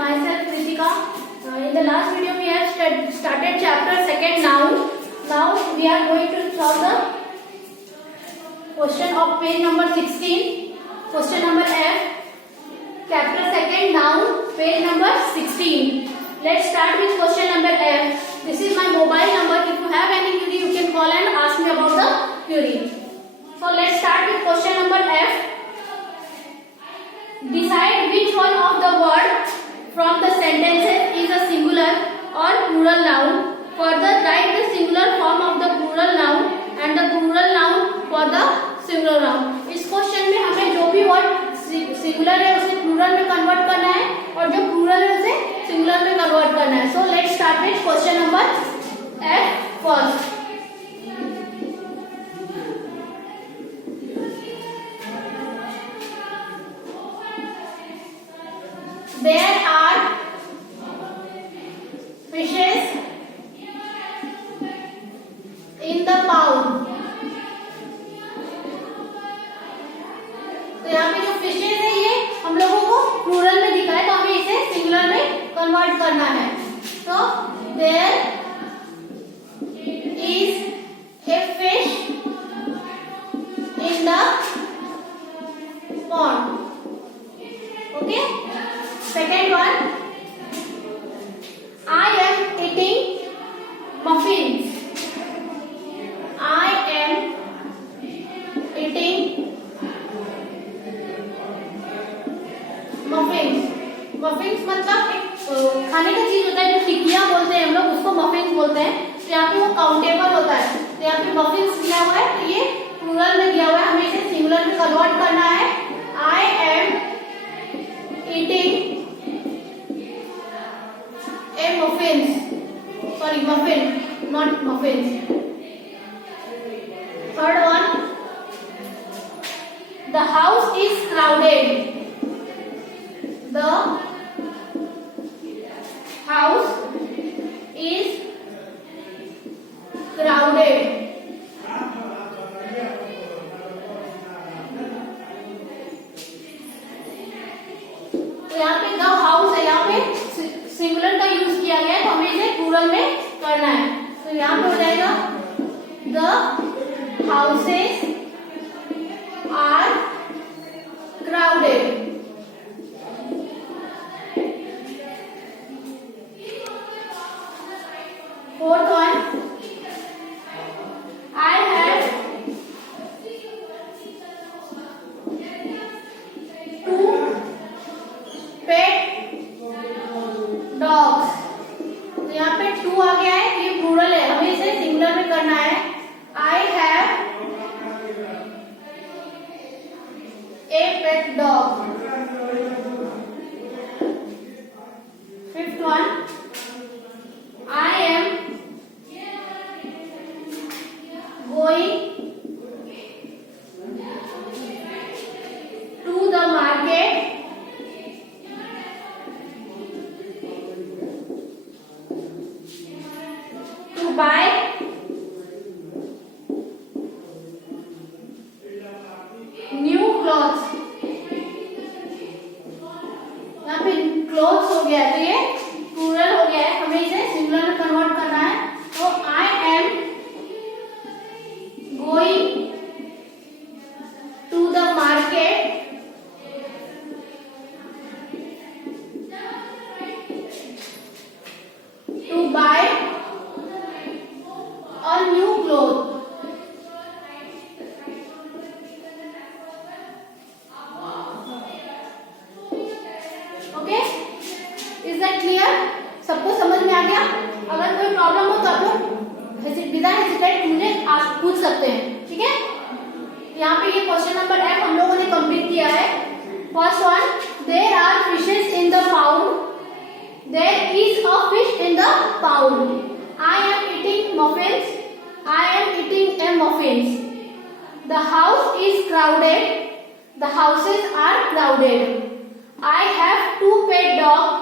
myself Kritika. In the last video we have started chapter second noun. Now we are going to solve the question of page number 16. Question number F. Chapter second noun, page number 16. Let's start with question number F. This is my mobile number. If you have any query, you can call and ask me about the query. So let's start with question number F. Decide which one of the words from the sentences is a singular or plural noun. Further, write the singular form of the plural noun and the plural noun for the singular noun. इस क्वेश्चन में हमें जो भी word singular है उसे प्लूरल में convert करना है और जो प्लूरल है उसे सिंगुलर में कन्वर्ट करना है. So let's start with question number F first. There are fishes in the pond. तो यहाँ पे जो फिशेज है ये हम लोगों को प्लूरल में दिखा है तो हमें इसे सिंगुलर में कन्वर्ट करना है. तो there is a fish in the pond. Okay. Second one, I am eating muffins. I am eating muffins. Muffins मतलब एक खाने का चीज होता है जो टिकिया बोलते हैं हम लोग उसको muffins बोलते हैं. तो यहाँ पे वो काउंटेबल होता है. तो यहाँ पे muffins दिया हुआ है तो ये प्लूरल में दिया हुआ है. हमें इसे सिंगुलर में कन्वर्ट करना है. I am eating a muffins. Sorry, muffin, not muffins. Third one. The house is crowded. The house is crowded. तो यहाँ पे द हाउस है, यहाँ पे सिंगुलर का यूज किया गया है तो हमें इसे प्लूरल में करना है. तो यहाँ पे हो जाएगा the houses are crowded. Fourth one, I have two pet dogs. तो यहाँ पे टू आ गया है ये प्लूरल है हमें इसे सिंगुलर में करना है. I have a pet dog. Fifth one, I am going to the market to buy new clothes. यहाँ पे clothes हो गया तो ये plural हो गया है हमें इसे singular में कन्वर्ट करना है. तो I am going to the market to buy a new cloth. Okay? Is that clear? सबको समझ में आ गया? अगर कोई प्रॉब्लम हो तो आप लोग बिना हेजिटेट मुझे पूछ सकते हैं. ठीक है. यहाँ पे ये क्वेश्चन नंबर F हम लोगों ने कंप्लीट किया है. First one, there are fishes in the pound. There is a fish in the pound. I am eating muffins. I am eating a muffins. The house is crowded. The houses are crowded. I have two pet dogs.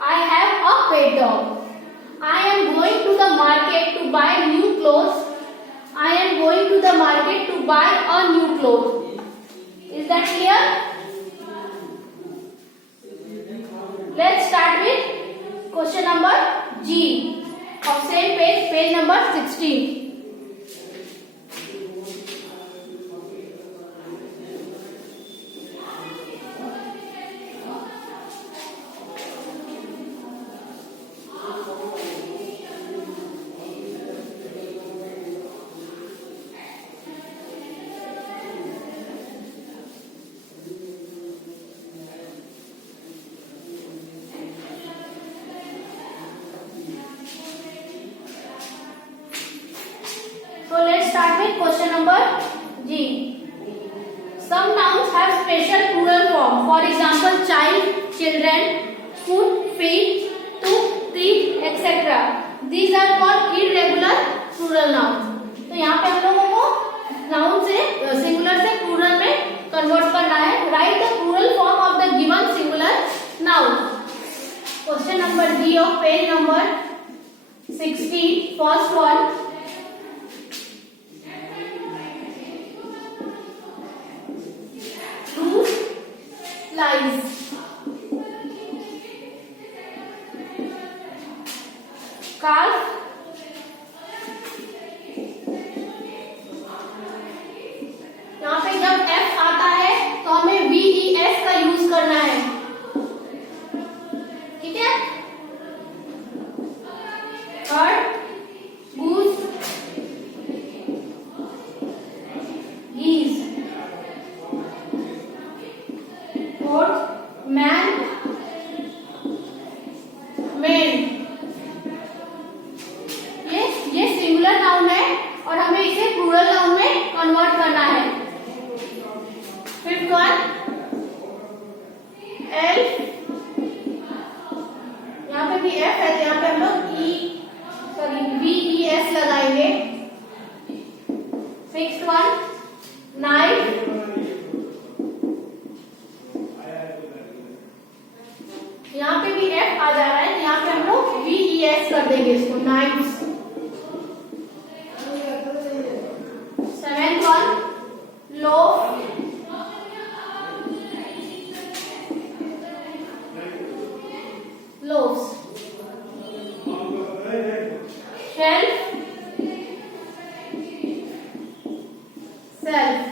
I have a pet dog. I am going to the market to buy new clothes. I am going to the market to buy a new clothes. Is that clear? Let's start question number G of same page, page number 16. So let's start with question number G. Some nouns have special plural form. For example, child, children, foot, feet, tooth, teeth, etc. These are called irregular plural nouns. तो यहाँ पे हम लोगों को नाउन से सिंगुलर से प्लूरल में convert करना है. Write the plural form of the given singular noun. Question number D of page number 16. फर्स्ट वन. Lies. Calf. यहाँ पे जब F आता है तो हमें VES का यूज करना है. ठीक है. Third, goose, geese. Fourth, man, men. ये सिंगुलर नाउन है और हमें इसे प्लूरल नाउन में कन्वर्ट करना है. Fifth one, elf. यहाँ पे भी एफ है तो यहाँ पे हम लोग VES लगाएंगे. Sixth one, knife. यहाँ पे भी F आ जा रहा है, यहाँ पे हम लोग VES कर देंगे इसको. Knives. Seventh one, loaf. Loafs. Shelf. Self.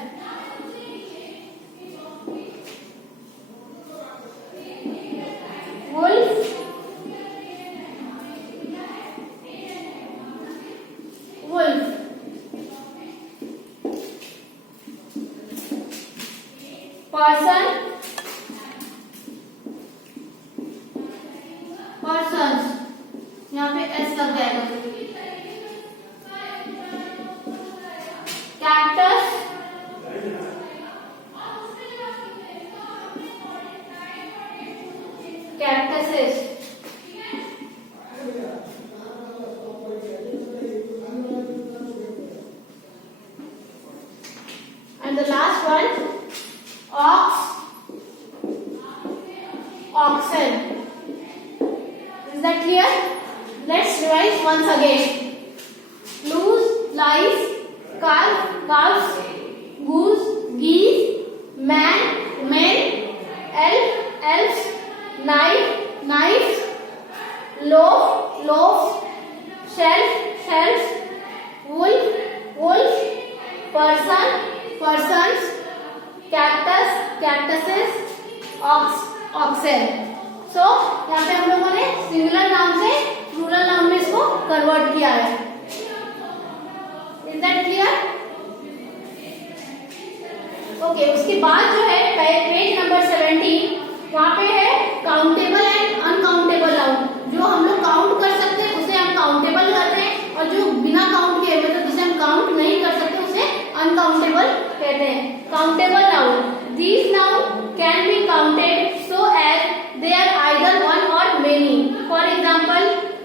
wolf. Wolf. Person. Persons. यहाँ पे S लग जाएगा. Cactus. Cactuses. And the last one, ox, oxen. Is that clear? Let's revise once again. Loose, lice, calf, calves, goose, geese, man, men, elf, elves, knife, knives, loaf, loaves, shelf, shelves, wolf, wolves, person, persons, cactus, cactuses, ox, oxen. So यहाँ पे हम लोगों ने singular noun से plural noun में इसको कन्वर्ट किया है. Is that clear? ओके. उसके बाद जो है पेज नंबर 17, वहाँ पे है काउंटेबल एंड अनकाउंटेबल नाउन. जो हम लोग काउंट कर सकते हैं उसे हम काउंटेबल कहते हैं और जो बिना काउंट किए मतलब जिसे हम काउंट नहीं कर सकते उसे अनकाउंटेबल कहते हैं. Countable noun. These noun can be counted so as they are either one or many. For example,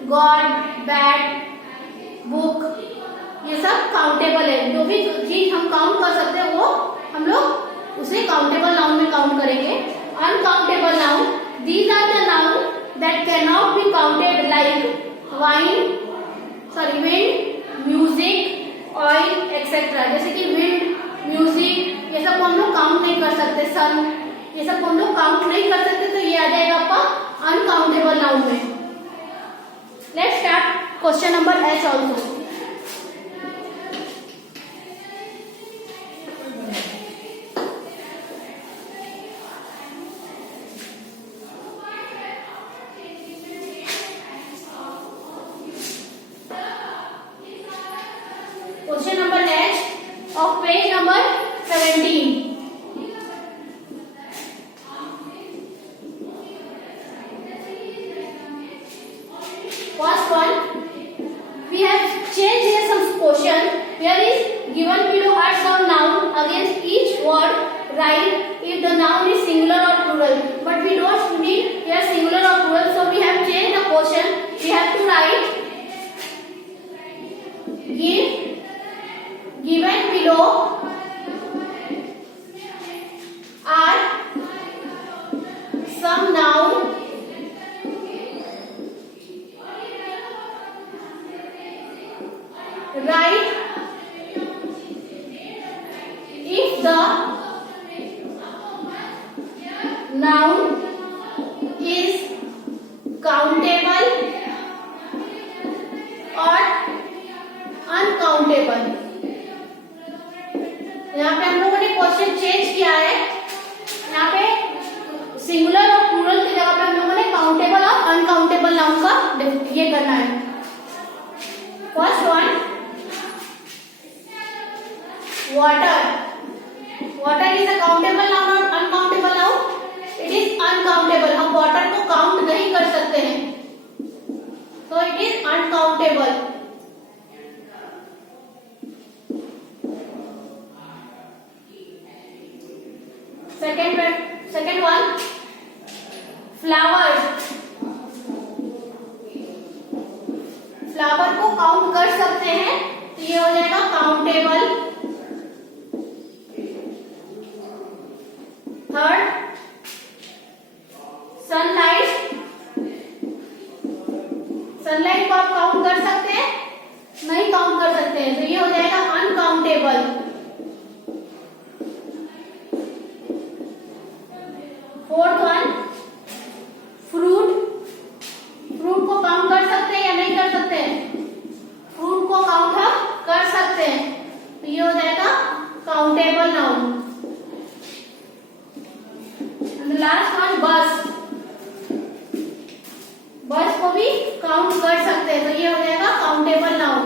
God, bat, book. ये सब काउंटेबल है. जो भी चीज हम काउंट कर सकते हैं वो हम लोग उसे काउंटेबल नाउन में काउंट करेंगे. Uncountable noun. These are the noun that cannot be counted like wine, wind, music, oil, etc. जैसे कि wind, म्यूजिक, ये सब को हम लोग काउंट नहीं कर सकते. सन, ये सब को हम लोग काउंट नहीं कर सकते तो ये आ जाएगा आपका अनकाउंटेबल नाउन में. Question number H also. Question number H of page number 17. First one, we have changed here some question. Here is given below are some noun. Against each word write if the noun is singular or plural. But we don't need here singular or plural, so we have changed the question. We have to write given below are some noun. Write if the noun is countable or uncountable. यहाँ पे हम लोगों ने question change किया है. यहाँ पे सिंगुलर और प्लूरल की जगह पे हम लोगों ने काउंटेबल और अनकाउंटेबल नाउन का ये करना है. First one, water. Water is a countable noun or uncountable noun? It is uncountable. हम water को काउंट नहीं कर सकते हैं, so it is uncountable. Second one, flowers. Flower को काउंट कर सकते हैं, तो ये हो जाएगा काउंटेबल. Third, sunlight. सनलाइट को आप काउंट कर सकते हैं? नहीं काउंट कर सकते हैं, तो ये हो जाएगा uncountable. Fourth one, fruit. Fruit को काउंट कर सकते हैं या नहीं कर सकते हैं? फ्रूट को काउंट हम कर सकते हैं, तो ये हो जाएगा काउंटेबल नाउन. लास्ट वन, बस. बस को भी काउंट कर सकते हैं, तो ये हो जाएगा countable noun.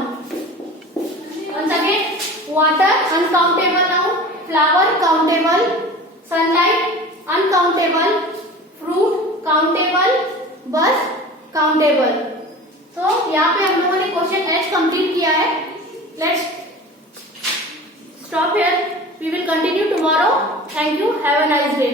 once again, water uncountable noun, flower countable, sunlight uncountable, fruit countable, bus countable. तो यहाँ पे हम लोगों ने क्वेश्चन H कंप्लीट किया है. Let's stop here. We will continue tomorrow. Thank you. Have a nice day.